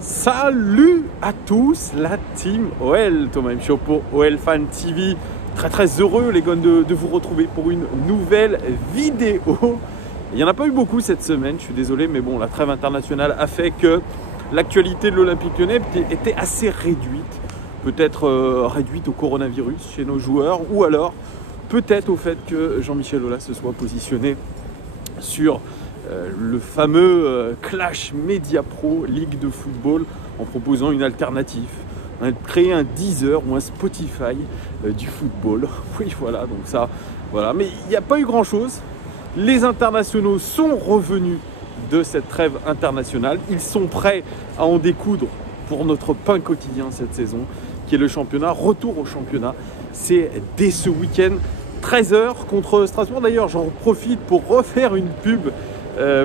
Salut à tous, la team OL, Thomas M. Show pour OL Fan TV. Très heureux les gars de vous retrouver pour une nouvelle vidéo. Il n'y en a pas eu beaucoup cette semaine, je suis désolé, mais bon, la trêve internationale a fait que l'actualité de l'Olympique Lyonnais était assez réduite. Peut-être réduite au coronavirus chez nos joueurs, ou alors peut-être au fait que Jean-Michel Aulas se soit positionné sur le fameux Clash Media Pro Ligue de football en proposant une alternative, créer un Deezer ou un Spotify du football. Oui, voilà, donc ça, voilà. Mais il n'y a pas eu grand-chose. Les internationaux sont revenus de cette trêve internationale. Ils sont prêts à en découdre pour notre pain quotidien cette saison, qui est le championnat. Retour au championnat, c'est dès ce week-end, 13h contre Strasbourg. D'ailleurs, j'en profite pour refaire une pub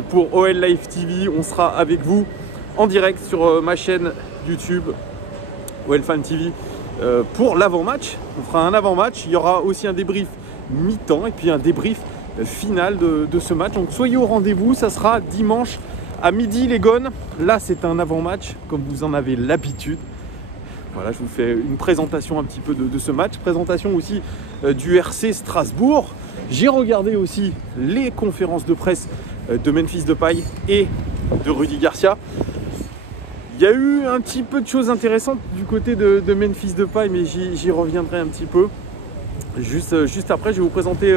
pour OL Live TV. On sera avec vous en direct sur ma chaîne YouTube OL Fan TV pour l'avant-match. On fera un avant-match. Il y aura aussi un débrief mi-temps et puis un débrief final de ce match. Donc soyez au rendez-vous. Ça sera dimanche à midi les gones. Là, c'est un avant-match comme vous en avez l'habitude. Voilà, je vous fais une présentation un petit peu de ce match. Présentation aussi du RC Strasbourg. J'ai regardé aussi les conférences de presse de Memphis Depay et de Rudy Garcia. Il y a eu un petit peu de choses intéressantes du côté de Memphis Depay, mais j'y reviendrai un petit peu. Juste après, je vais vous présenter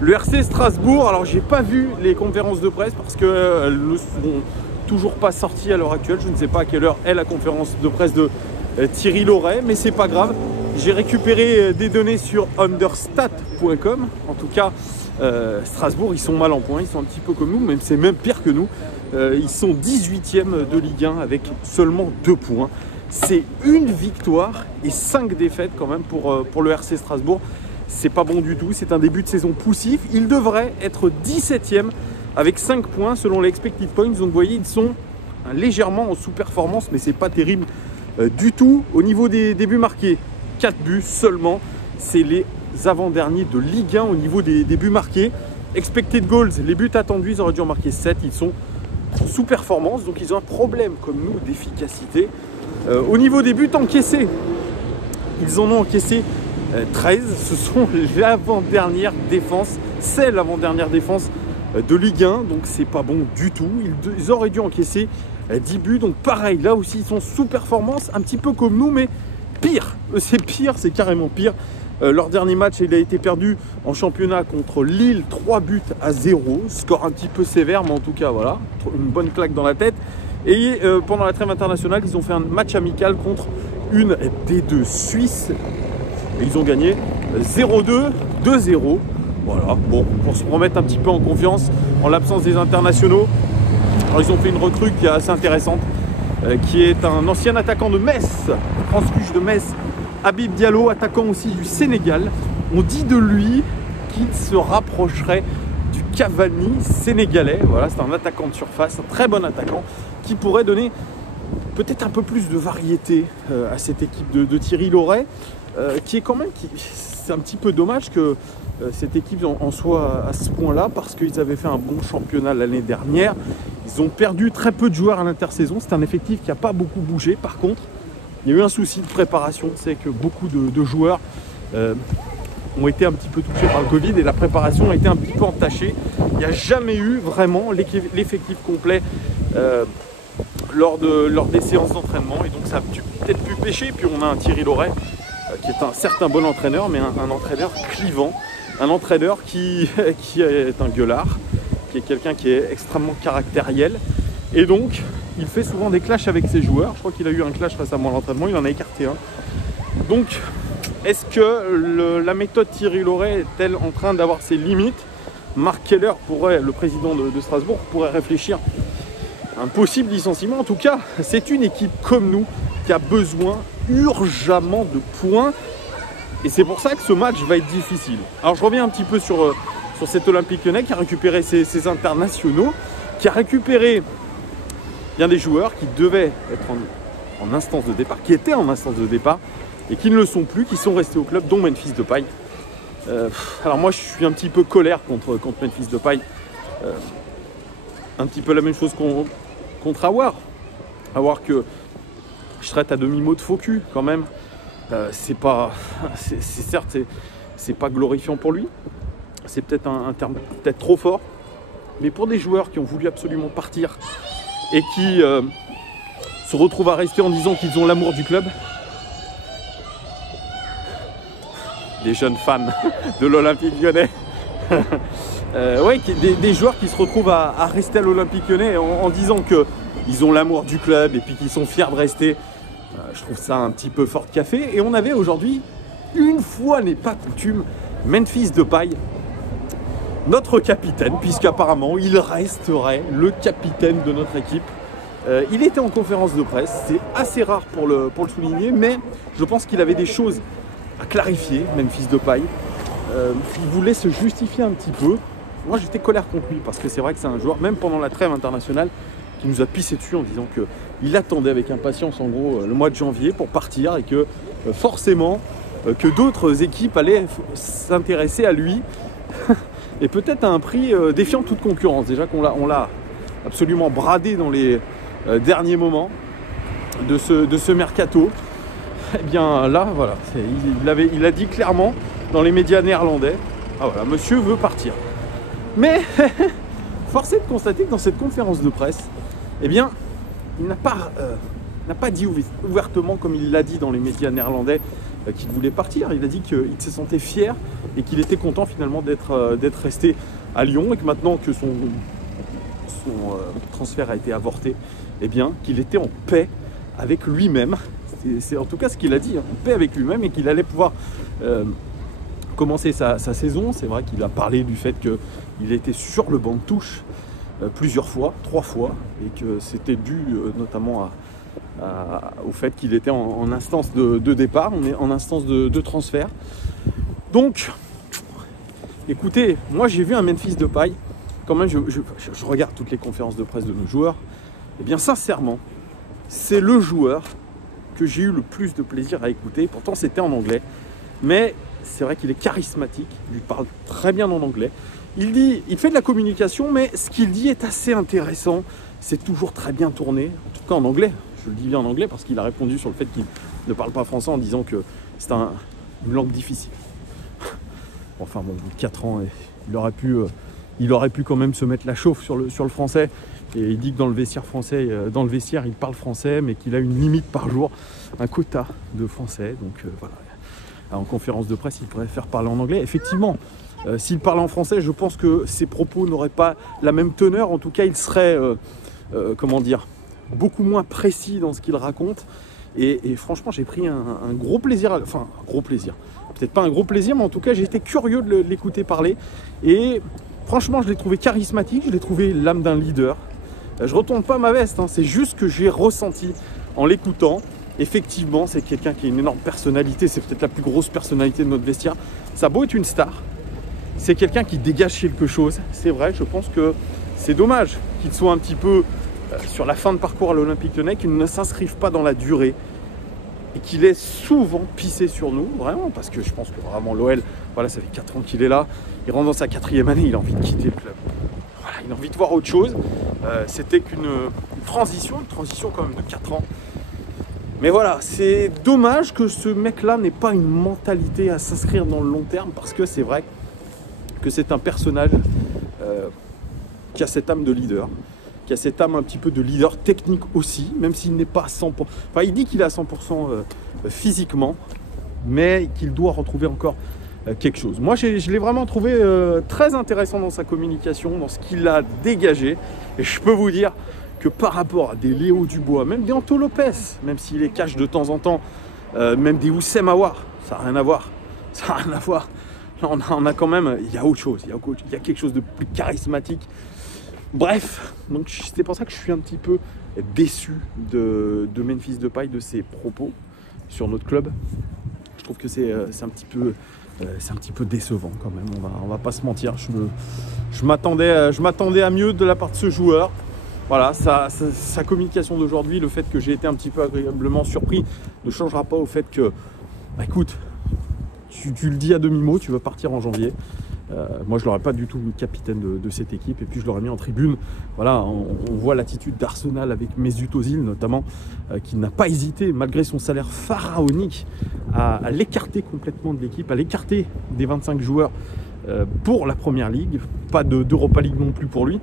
le RC Strasbourg. Alors, j'ai pas vu les conférences de presse parce qu'elles ne sont toujours pas sorties à l'heure actuelle. Je ne sais pas à quelle heure est la conférence de presse de Thierry Loret, mais c'est pas grave. J'ai récupéré des données sur understat.com. En tout cas, Strasbourg, ils sont mal en point. Ils sont un petit peu comme nous, même c'est même pire que nous. Ils sont 18e de Ligue 1 avec seulement 2 points. C'est une victoire et 5 défaites quand même pour le RC Strasbourg. C'est pas bon du tout. C'est un début de saison poussif. Ils devraient être 17e avec 5 points selon les expected points. Donc vous voyez, ils sont légèrement en sous-performance, mais c'est pas terrible du tout. Au niveau des buts marqués, 4 buts seulement. C'est les avant-derniers de Ligue 1 au niveau des buts marqués. Expected goals, les buts attendus, ils auraient dû en marquer 7. Ils sont en sous-performance, donc ils ont un problème comme nous d'efficacité. Au niveau des buts encaissés, ils en ont encaissé 13. Ce sont l'avant-dernière défense. C'est l'avant-dernière défense de Ligue 1, donc c'est pas bon du tout. Ils auraient dû encaisser 10 buts, donc pareil, là aussi ils sont sous-performance, un petit peu comme nous, mais pire. C'est pire, c'est carrément pire. Leur dernier match, il a été perdu en championnat contre Lille, 3-0. Score un petit peu sévère, mais en tout cas, voilà, une bonne claque dans la tête. Et pendant la trêve internationale, ils ont fait un match amical contre une des deux Suisses. Et ils ont gagné 0-2, 2-0. Voilà, bon, pour se remettre un petit peu en confiance en l'absence des internationaux. Alors, ils ont fait une recrue qui est assez intéressante, qui est un ancien attaquant de Metz, transfuge de Metz, Habib Diallo, attaquant aussi du Sénégal. On dit de lui qu'il se rapprocherait du Cavani sénégalais. Voilà, c'est un attaquant de surface, un très bon attaquant qui pourrait donner peut-être un peu plus de variété à cette équipe de Thierry Loret, qui est quand même... C'est un petit peu dommage que cette équipe en soit à ce point-là parce qu'ils avaient fait un bon championnat l'année dernière. Ils ont perdu très peu de joueurs à l'intersaison. C'est un effectif qui n'a pas beaucoup bougé. Par contre, il y a eu un souci de préparation. C'est que beaucoup de joueurs ont été un petit peu touchés par le Covid et la préparation a été un petit peu entachée. Il n'y a jamais eu vraiment l'effectif complet lors des séances d'entraînement. Et donc ça a peut-être pu pêcher. Puis on a un Thierry Loret qui est un certain bon entraîneur, mais un entraîneur clivant. Un entraîneur qui est un gueulard, qui est quelqu'un qui est extrêmement caractériel. Et donc, il fait souvent des clashs avec ses joueurs. Je crois qu'il a eu un clash récemment à l'entraînement, il en a écarté un. Donc, est-ce que la méthode Thierry Loret est-elle en train d'avoir ses limites? Marc Keller, le président de Strasbourg, pourrait réfléchir à un possible licenciement. En tout cas, c'est une équipe comme nous qui a besoin urgemment de points. Et c'est pour ça que ce match va être difficile. Alors, je reviens un petit peu sur cet Olympique Lyonnais qui a récupéré ses internationaux, qui a récupéré bien des joueurs qui devaient être en instance de départ, qui étaient en instance de départ et qui ne le sont plus, qui sont restés au club, dont Memphis Depay. Alors moi, je suis un petit peu colère contre Memphis Depay. Un petit peu la même chose contre Aouar. Aouar que je traite à demi-mot de faux cul quand même. C'est certes, c'est pas glorifiant pour lui. C'est peut-être un terme peut-être trop fort. Mais pour des joueurs qui ont voulu absolument partir et qui se retrouvent à rester en disant qu'ils ont l'amour du club, des jeunes fans de l'Olympique Lyonnais, ouais, des joueurs qui se retrouvent à rester à l'Olympique Lyonnais en disant qu'ils ont l'amour du club et puis qu'ils sont fiers de rester, je trouve ça un petit peu fort de café. Et on avait aujourd'hui, une fois n'est pas coutume, Memphis Depay, notre capitaine, puisqu'apparemment il resterait le capitaine de notre équipe. Il était en conférence de presse, c'est assez rare pour le souligner, mais je pense qu'il avait des choses à clarifier, Memphis Depay. Il voulait se justifier un petit peu. Moi j'étais colère contre lui, parce que c'est vrai que c'est un joueur, même pendant la trêve internationale, qui nous a pissé dessus en disant qu'il attendait avec impatience en gros le mois de janvier pour partir et que forcément que d'autres équipes allaient s'intéresser à lui. Et peut-être à un prix défiant toute concurrence. Déjà qu'on l'a absolument bradé dans les derniers moments de ce mercato. Eh bien là, voilà, il a dit clairement dans les médias néerlandais, ah voilà, monsieur veut partir. Mais force est de constater que dans cette conférence de presse, eh bien, il n'a pas dit ouvertement, comme il l'a dit dans les médias néerlandais, qu'il voulait partir. Il a dit qu'il se sentait fier et qu'il était content finalement d'être resté à Lyon et que maintenant que son transfert a été avorté, eh bien qu'il était en paix avec lui-même. C'est en tout cas ce qu'il a dit, en paix avec lui-même, et qu'il allait pouvoir commencer sa saison. C'est vrai qu'il a parlé du fait qu'il était sur le banc de touche plusieurs fois, 3 fois, et que c'était dû notamment au fait qu'il était en instance de départ, on est en instance de transfert. Donc, écoutez, moi j'ai vu un Memphis Depay, quand même je regarde toutes les conférences de presse de nos joueurs, et bien sincèrement, c'est le joueur que j'ai eu le plus de plaisir à écouter. Pourtant c'était en anglais, mais c'est vrai qu'il est charismatique, il lui parle très bien en anglais. Il fait de la communication, mais ce qu'il dit est assez intéressant, c'est toujours très bien tourné, en tout cas en anglais. Je le dis bien en anglais parce qu'il a répondu sur le fait qu'il ne parle pas français en disant que c'est une langue difficile. Enfin bon, au bout de 4 ans, il aurait pu quand même se mettre la chauffe sur le français. Et il dit que dans le vestiaire, il parle français, mais qu'il a une limite par jour, un quota de français. Donc voilà, en conférence de presse, il préfère parler en anglais. Effectivement, s'il parlait en français, je pense que ses propos n'auraient pas la même teneur. En tout cas, il serait, comment dire, beaucoup moins précis dans ce qu'il raconte. Et franchement, j'ai pris un gros plaisir, enfin un gros plaisir, peut-être pas un gros plaisir, mais en tout cas j'ai été curieux de l'écouter parler. Et franchement, je l'ai trouvé charismatique, je l'ai trouvé l'âme d'un leader. Je retourne pas ma veste, hein, c'est juste que j'ai ressenti en l'écoutant. Effectivement, c'est quelqu'un qui a une énorme personnalité, c'est peut-être la plus grosse personnalité de notre vestiaire. Ça a beau être une star, c'est quelqu'un qui dégage quelque chose. C'est vrai, je pense que c'est dommage qu'il soit un petit peu sur la fin de parcours à l'Olympique Lyonnais, qu'il ne s'inscrive pas dans la durée et qu'il est souvent pissé sur nous, vraiment, parce que je pense que vraiment l'OL, voilà, ça fait 4 ans qu'il est là, il rentre dans sa 4e année, il a envie de quitter le club. Voilà, il a envie de voir autre chose. C'était qu'une transition quand même de 4 ans. Mais voilà, c'est dommage que ce mec-là n'ait pas une mentalité à s'inscrire dans le long terme, parce que c'est vrai que c'est un personnage qui a cette âme de leader, qui a cette âme un petit peu de leader technique aussi, même s'il n'est pas à 100%. Enfin, il dit qu'il est à 100% physiquement, mais qu'il doit retrouver encore quelque chose. Moi, je l'ai vraiment trouvé très intéressant dans sa communication, dans ce qu'il a dégagé. Et je peux vous dire que par rapport à des Léo Dubois, même des Anto Lopez, même s'il les cache de temps en temps, même des Oussem Aouar, ça n'a rien à voir. Ça n'a rien à voir. Là, on a quand même, il y a autre chose, il y a quelque chose de plus charismatique. Bref, donc c'est pour ça que je suis un petit peu déçu de Memphis Depay, de ses propos sur notre club. Je trouve que c'est un petit peu décevant quand même, on va pas se mentir. Je m'attendais à mieux de la part de ce joueur. Voilà, sa communication d'aujourd'hui, le fait que j'ai été un petit peu agréablement surpris, ne changera pas au fait que, bah écoute, tu le dis à demi-mot, tu veux partir en janvier. Moi, je l'aurais pas du tout capitaine de cette équipe, et puis je l'aurais mis en tribune. Voilà, on voit l'attitude d'Arsenal avec Mesut Ozil notamment, qui n'a pas hésité, malgré son salaire pharaonique, à l'écarter complètement de l'équipe, à l'écarter des 25 joueurs pour la Première Ligue. Pas d'Europa League non plus pour lui.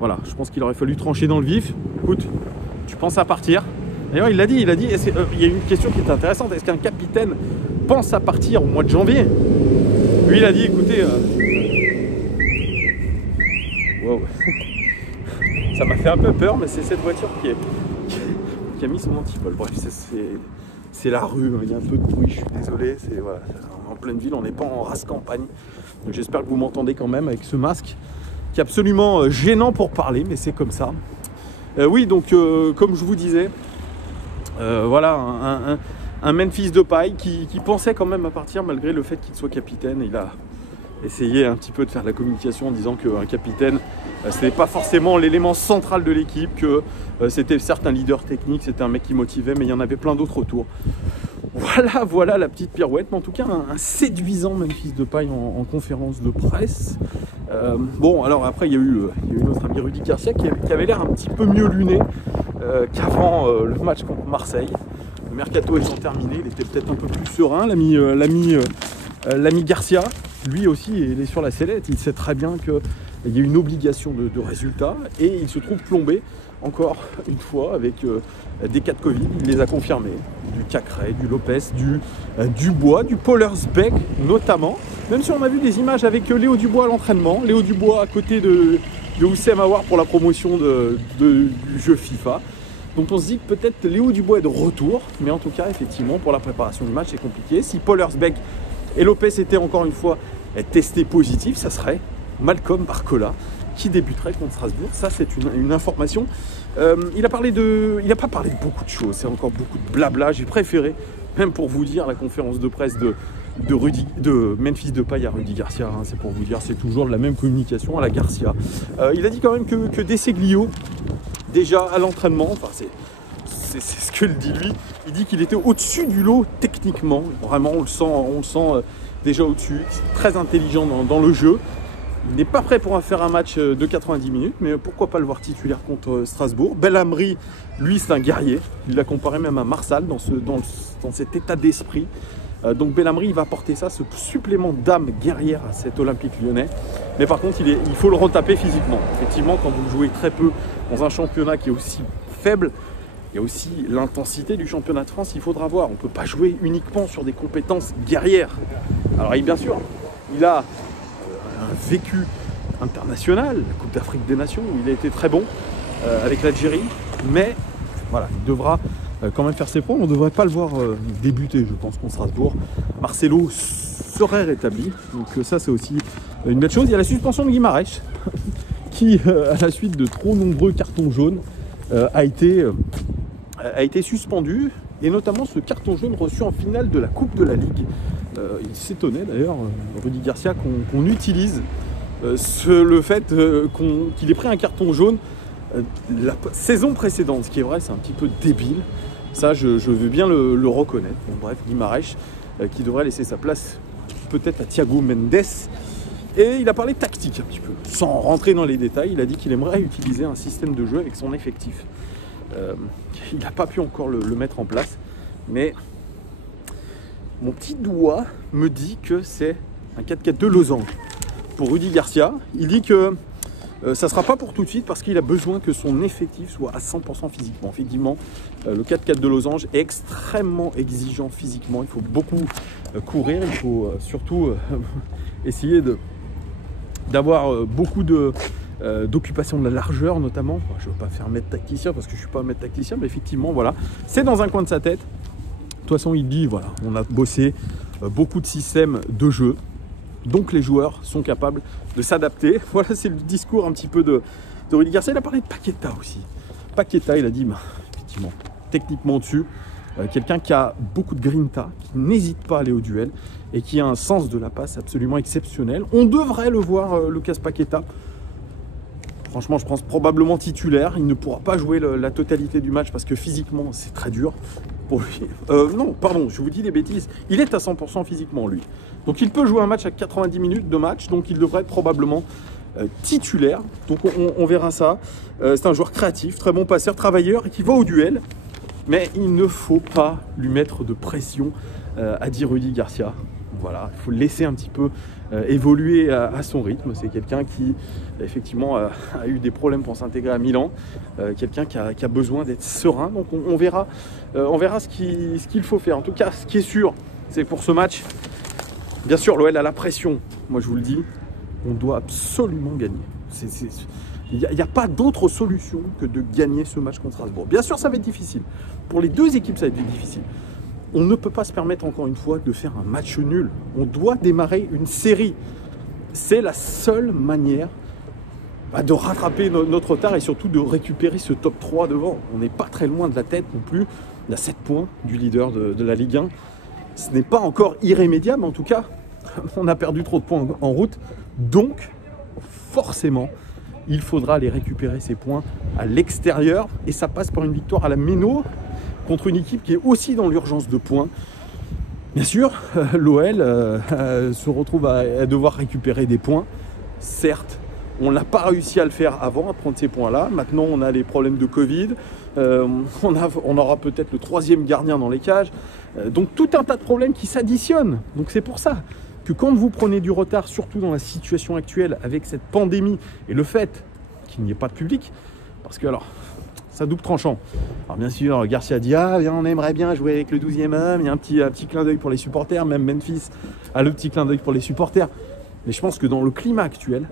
Voilà, je pense qu'il aurait fallu trancher dans le vif. Écoute, tu penses à partir? D'ailleurs, il l'a dit, il y a une question qui est intéressante. Est-ce qu'un capitaine pense à partir au mois de janvier? Lui, il a dit, écoutez... Wow. Ça m'a fait un peu peur, mais c'est cette voiture qui a mis son antipole. Bref, c'est la rue, il y a un peu de bruit, je suis désolé. Voilà, en pleine ville, on n'est pas en race campagne. J'espère que vous m'entendez quand même avec ce masque qui est absolument gênant pour parler, mais c'est comme ça. Oui, donc comme je vous disais, voilà, un Memphis Depay qui pensait quand même à partir malgré le fait qu'il soit capitaine. Il a essayé un petit peu de faire de la communication en disant qu'un capitaine, ce n'est pas forcément l'élément central de l'équipe, que c'était certes un leader technique, c'était un mec qui motivait, mais il y en avait plein d'autres autour. Voilà la petite pirouette, mais en tout cas un séduisant Memphis Depay en conférence de presse. Bon, alors après il y a eu notre ami Rudy Garcia qui avait l'air un petit peu mieux luné qu'avant le match contre Marseille. Le mercato étant terminé, il était peut-être un peu plus serein, l'ami Garcia. Lui aussi, il est sur la sellette, il sait très bien qu'il y a une obligation de résultat, et il se trouve plombé encore une fois avec des cas de Covid. Il les a confirmés, du Cacré, du Lopez, du Dubois, du Pollersbeck notamment, même si on a vu des images avec Léo Dubois à l'entraînement, Léo Dubois à côté de Oussem Aouar pour la promotion du jeu FIFA. Donc on se dit que peut-être Léo Dubois est de retour, mais en tout cas effectivement pour la préparation du match c'est compliqué. Si Pollersbeck et Lopez étaient encore une fois testés positifs, ça serait Malcolm Barcola qui débuterait contre Strasbourg. Ça c'est une information. Il n'a pas parlé de beaucoup de choses, c'est encore beaucoup de blabla. J'ai préféré, même pour vous dire, la conférence de presse de Memphis Depay à Rudy Garcia, hein, c'est pour vous dire, c'est toujours de la même communication à la Garcia. Il a dit quand même que Deseglio, déjà à l'entraînement, enfin c'est ce que dit lui, il dit qu'il était au-dessus du lot techniquement, vraiment on le sent déjà au-dessus, très intelligent dans le jeu. Il n'est pas prêt pour faire un match de 90 minutes, mais pourquoi pas le voir titulaire contre Strasbourg. Belhamri, lui, c'est un guerrier. Il l'a comparé même à Marsal dans cet état d'esprit. Donc Belhamri, il va apporter ça, ce supplément d'âme guerrière à cet Olympique lyonnais. Mais par contre, il faut le retaper physiquement. Effectivement, quand vous jouez très peu dans un championnat qui est aussi faible, il y a aussi l'intensité du championnat de France, il faudra voir. On ne peut pas jouer uniquement sur des compétences guerrières. Alors bien sûr, il a un vécu international, la Coupe d'Afrique des Nations, où il a été très bon avec l'Algérie, mais voilà, il devra quand même faire ses preuves. On ne devrait pas le voir débuter, je pense, contre Strasbourg. Marcelo serait rétabli, donc ça c'est aussi une belle chose. Il y a la suspension de Guimarães, qui à la suite de trop nombreux cartons jaunes a été suspendu, et notamment ce carton jaune reçu en finale de la Coupe de la Ligue. Il s'étonnait d'ailleurs, Rudy Garcia, qu'on utilise le fait qu'il ait pris un carton jaune la saison précédente. Ce qui est vrai, c'est un petit peu débile. Ça, je veux bien le reconnaître. Bon, bref, Guimarães qui devrait laisser sa place peut-être à Thiago Mendes. Et il a parlé tactique un petit peu, sans rentrer dans les détails. Il a dit qu'il aimerait utiliser un système de jeu avec son effectif. Il n'a pas pu encore le mettre en place, mais mon petit doigt me dit que c'est un 4-4-2 losange pour Rudy Garcia. Il dit que ça ne sera pas pour tout de suite parce qu'il a besoin que son effectif soit à 100% physiquement. Effectivement, le 4-4-2 losange est extrêmement exigeant physiquement. Il faut beaucoup courir, il faut surtout essayer d'avoir beaucoup d'occupation de la largeur notamment. Enfin, je ne veux pas faire maître tacticien parce que je ne suis pas un maître tacticien, mais effectivement, voilà, c'est dans un coin de sa tête. De toute façon, il dit, voilà, on a bossé beaucoup de systèmes de jeu, donc les joueurs sont capables de s'adapter. Voilà, c'est le discours un petit peu de Rudy Garcia. Il a parlé de Paqueta aussi. Paqueta, il a dit, effectivement, techniquement dessus, quelqu'un qui a beaucoup de grinta, qui n'hésite pas à aller au duel et qui a un sens de la passe absolument exceptionnel. On devrait le voir, Lucas Paqueta, Franchement, je pense probablement titulaire. Il ne pourra pas jouer la totalité du match parce que physiquement, c'est très dur pour lui. Non, pardon, je vous dis des bêtises. Il est à 100% physiquement, lui. Donc, il peut jouer un match à 90 minutes de match. Donc, il devrait être probablement titulaire. Donc, on verra ça. C'est un joueur créatif, très bon passeur, travailleur et qui va au duel. Mais il ne faut pas lui mettre de pression, a dit Rudy Garcia. Voilà, il faut le laisser un petit peu évoluer à son rythme. C'est quelqu'un qui, effectivement, a eu des problèmes pour s'intégrer à Milan. Quelqu'un qui a besoin d'être serein. Donc, on verra ce qu'il faut faire. En tout cas, ce qui est sûr, c'est pour ce match, bien sûr, l'OL a la pression. Moi, je vous le dis, on doit absolument gagner. Il n'y a pas d'autre solution que de gagner ce match contre Strasbourg. Bien sûr, ça va être difficile. Pour les deux équipes, ça va être difficile. On ne peut pas se permettre encore une fois de faire un match nul. On doit démarrer une série. C'est la seule manière de rattraper notre retard et surtout de récupérer ce top 3 devant. On n'est pas très loin de la tête non plus. On a 7 points du leader de la Ligue 1. Ce n'est pas encore irrémédiable, mais en tout cas, on a perdu trop de points en route. Donc, forcément, il faudra aller récupérer ces points à l'extérieur. Et ça passe par une victoire à la Méno contre une équipe qui est aussi dans l'urgence de points. Bien sûr, l'OL se retrouve à devoir récupérer des points. Certes, on n'a pas réussi à le faire avant, à prendre ces points-là. Maintenant, on a les problèmes de Covid. On aura peut-être le 3e gardien dans les cages. Donc, tout un tas de problèmes qui s'additionnent. Donc, c'est pour ça que quand vous prenez du retard, surtout dans la situation actuelle avec cette pandémie et le fait qu'il n'y ait pas de public, parce que alors, ça double tranchant. Alors bien sûr, Garcia dit on aimerait bien jouer avec le 12e homme, il y a un petit clin d'œil pour les supporters, même Memphis a le petit clin d'œil pour les supporters. Mais je pense que dans le climat actuel,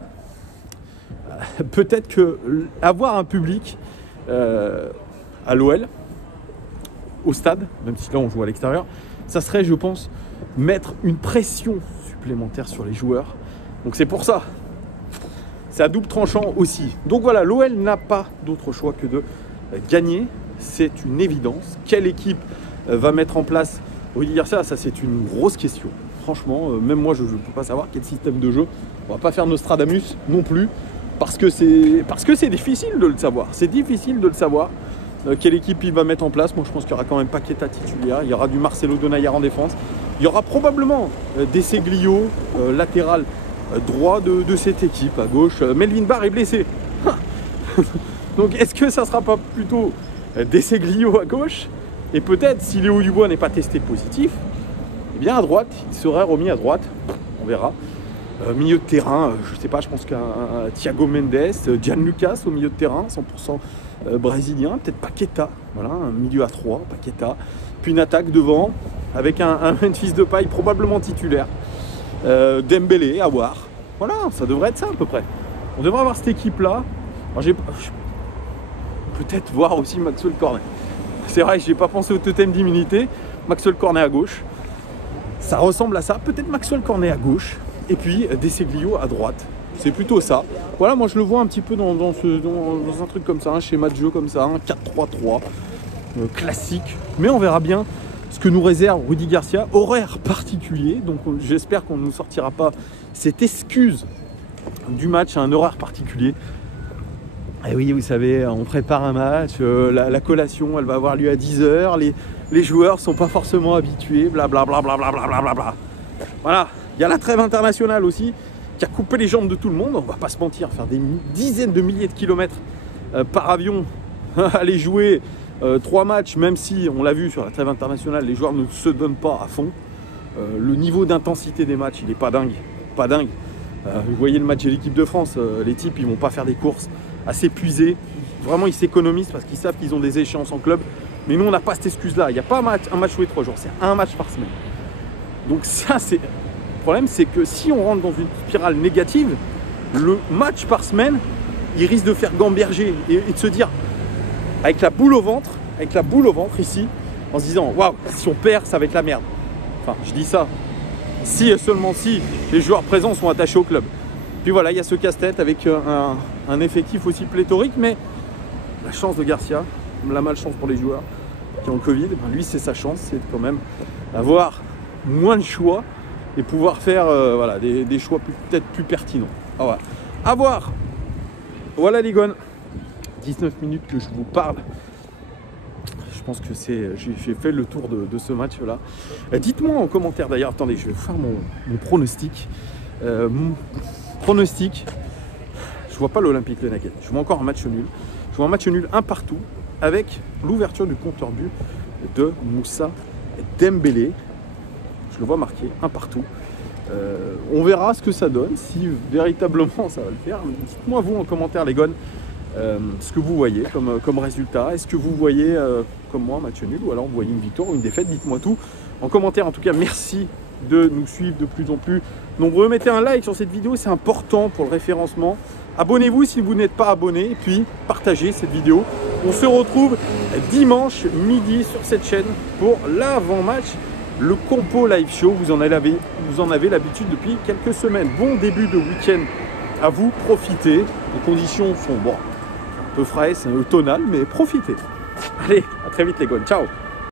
peut-être que avoir un public à l'OL, au stade, même si là on joue à l'extérieur, ça serait, je pense, mettre une pression supplémentaire sur les joueurs. Donc c'est pour ça. C'est à double tranchant aussi. Donc voilà, l'OL n'a pas d'autre choix que de gagner. C'est une évidence. Quelle équipe va mettre en place Rudy Garcia? Ça, c'est une grosse question. Franchement, même moi, je ne peux pas savoir quel système de jeu. On ne va pas faire Nostradamus non plus. Parce que c'est difficile de le savoir. C'est difficile de le savoir. Quelle équipe il va mettre en place? Moi, je pense qu'il y aura quand même Paqueta titulaire. Il y aura du Marcelo Donaillard en défense. Il y aura probablement des Seglio latéral droit de cette équipe. À gauche, Melvin Barr est blessé. Donc, est-ce que ça ne sera pas plutôt des Seglio à gauche? Et peut-être, si Léo Dubois n'est pas testé positif, eh bien, à droite, il serait remis à droite. On verra. Milieu de terrain, je ne sais pas, je pense qu'un Thiago Mendes, Gianlucas au milieu de terrain, 100% brésilien, peut-être Paqueta, voilà, un milieu à 3, Paqueta, puis une attaque devant, avec un Memphis Depay probablement titulaire, Dembélé, à voir. Voilà, ça devrait être ça à peu près. On devrait avoir cette équipe-là. Peut-être voir aussi Maxwell Cornet. C'est vrai que je n'ai pas pensé au totem d'immunité. Maxwell Cornet à gauche. Ça ressemble à ça. Peut-être Maxwell Cornet à gauche. Et puis des Seglio à droite. C'est plutôt ça. Voilà, moi je le vois un petit peu dans un truc comme ça, un schéma de jeu comme ça, un 4-3-3 classique. Mais on verra bien ce que nous réserve Rudy Garcia. Horaire particulier, donc j'espère qu'on ne nous sortira pas cette excuse du match à un horaire particulier. Et oui, vous savez, on prépare un match, la collation elle va avoir lieu à 10h, les joueurs ne sont pas forcément habitués, blablabla. Voilà. Il y a la trêve internationale aussi qui a coupé les jambes de tout le monde. On va pas se mentir, faire des dizaines de milliers de kilomètres par avion, aller jouer 3 matchs, même si on l'a vu sur la trêve internationale, les joueurs ne se donnent pas à fond. Le niveau d'intensité des matchs, il n'est pas dingue. Pas dingue. Vous voyez le match de l'équipe de France, les types, ils vont pas faire des courses à s'épuiser. Vraiment, ils s'économisent parce qu'ils savent qu'ils ont des échéances en club. Mais nous, on n'a pas cette excuse-là. Il n'y a pas un match tous les 3 jours, c'est un match par semaine. Donc ça, c'est... Le problème, c'est que si on rentre dans une spirale négative, le match par semaine, il risque de faire gamberger et de se dire, avec la boule au ventre ici, en se disant, waouh, si on perd, ça va être la merde. Enfin, je dis ça. Si et seulement si les joueurs présents sont attachés au club. Puis voilà, il y a ce casse-tête avec un effectif aussi pléthorique, mais la chance de Garcia, la malchance pour les joueurs qui ont le Covid, ben lui, c'est sa chance, c'est quand même avoir moins de choix et pouvoir faire voilà, des choix peut-être plus pertinents. Alors, voilà. À voir Voilà les gars, 19 minutes que je vous parle. Je pense que j'ai fait le tour de ce match-là. Dites-moi en commentaire d'ailleurs, attendez, je vais faire mon pronostic. Mon pronostic, je vois pas l'Olympique Lyonnais. Je vois encore un match nul. Je vois un match nul un partout avec l'ouverture du compteur but de Moussa Dembélé. Je le vois marqué un partout. On verra ce que ça donne, si véritablement ça va le faire. Dites-moi vous en commentaire les gars, ce que vous voyez comme résultat. Est-ce que vous voyez comme moi un match nul ou alors vous voyez une victoire ou une défaite? Dites-moi tout en commentaire. En tout cas, merci de nous suivre de plus en plus nombreux. Mettez un like sur cette vidéo, c'est important pour le référencement. Abonnez-vous si vous n'êtes pas abonné et puis partagez cette vidéo. On se retrouve dimanche midi sur cette chaîne pour l'avant-match, le Compo Live Show. Vous en avez l'habitude depuis quelques semaines. Bon début de week-end à vous, profitez. Les conditions sont un peu fraises, automnales, mais profitez. Allez, à très vite les gars, ciao.